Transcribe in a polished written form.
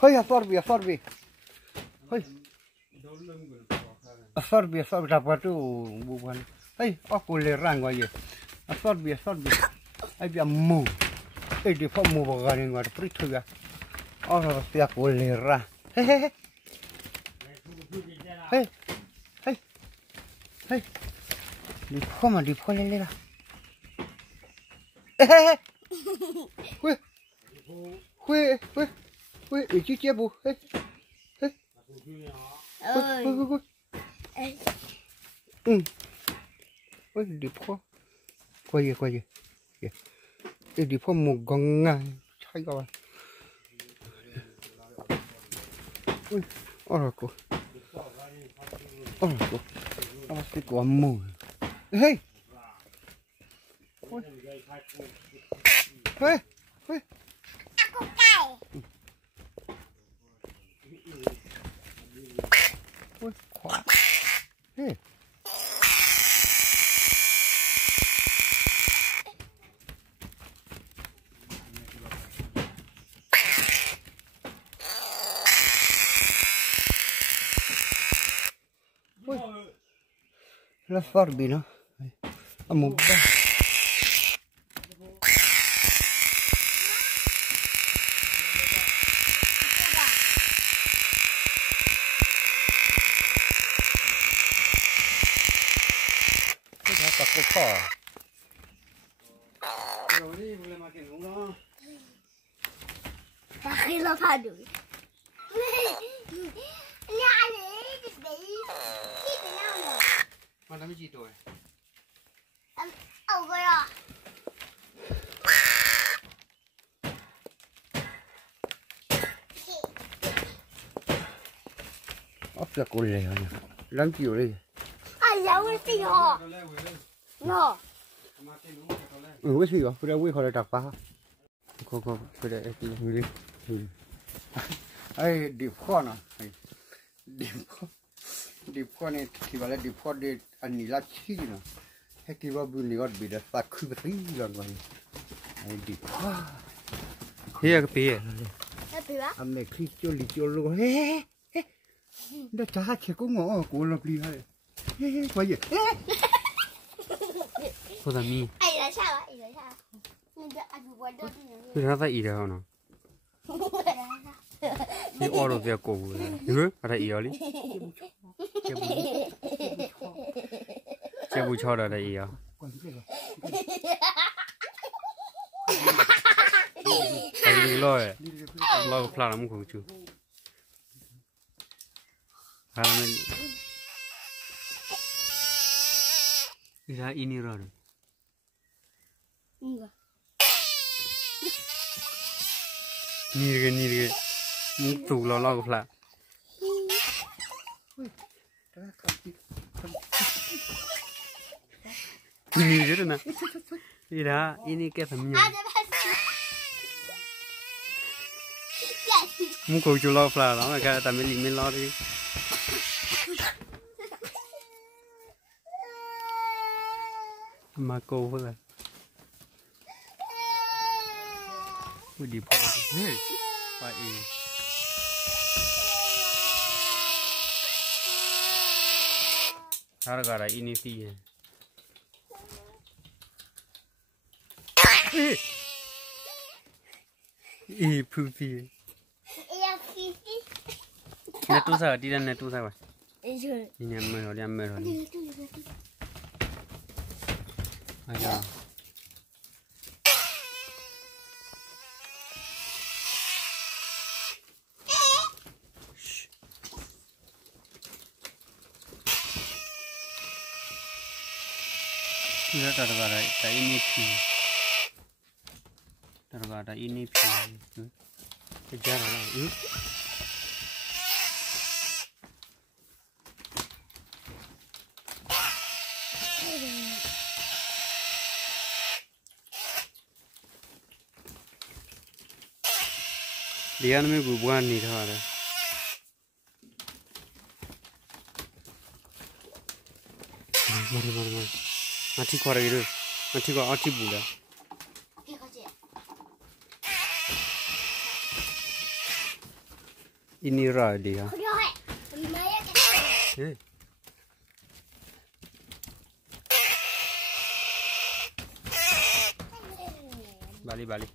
Hei, sorbi. Hei. Sorbi dapat tu bukan. Hei, aku lerang aja. Sorbi. Ai biar mu. Di mu bagani ngar pritu ya. Oh, pasti aku lerang. Hei. Di lera. Ui, chị chia bù. Ui, đi phố. Quay gì. Đi phố một con ngang. Thấy coi. Ui, cô. Cái quả mù. Hey. Ui. Ui, khóa. Hey. Ui. La forbi, no? Amo ba. Lo fa đuổi. Mà làm gì rồi? Ẩu rồi à? Ốc ra cô lè nè, lắm chiều đi. Giấu cái gì hả? Nó. Cái gì vậy? Bây giờ quý khỏi đặt phá. Cô, bây giờ cái gì đi. Ai điệp kho nè, điệp kho này thì bảo là điệp kho để anh nhỉ là chi nè, hay thì bảo bún này bị đặt phạt khử cái gì rồi vậy, ai điệp kho, cái bìa, anh này khi cho luôn, nó chả chỉ có ngõ của lập đi hay, vậy gì, cô làm gì? Ai là sao? Người ta phải đâu nào? Đi ở đâu về cổ rồi, ở đây ở đi. Chơi bùi cho ở đây à? Anh đi lo plan lắm không chú? Hay là mình đi ra ini rồi. Nirge, muốn tụ lo cái plan. Nirge rồi nè, đi ra ini cái thằng nhỏ. Muốn cầu chú lo plan đó là cái tao mình lo đi. Mà cô phải là đi bỏ đi phải harga ini sih putih netu sa di dan netu sa ini ammer ayo Ini tergada ini kejar lah dia namanya bubuan nih tuh ada mari mati kau lagi tu, mati kau mati bula. Ini ra dia. Eh. Balik.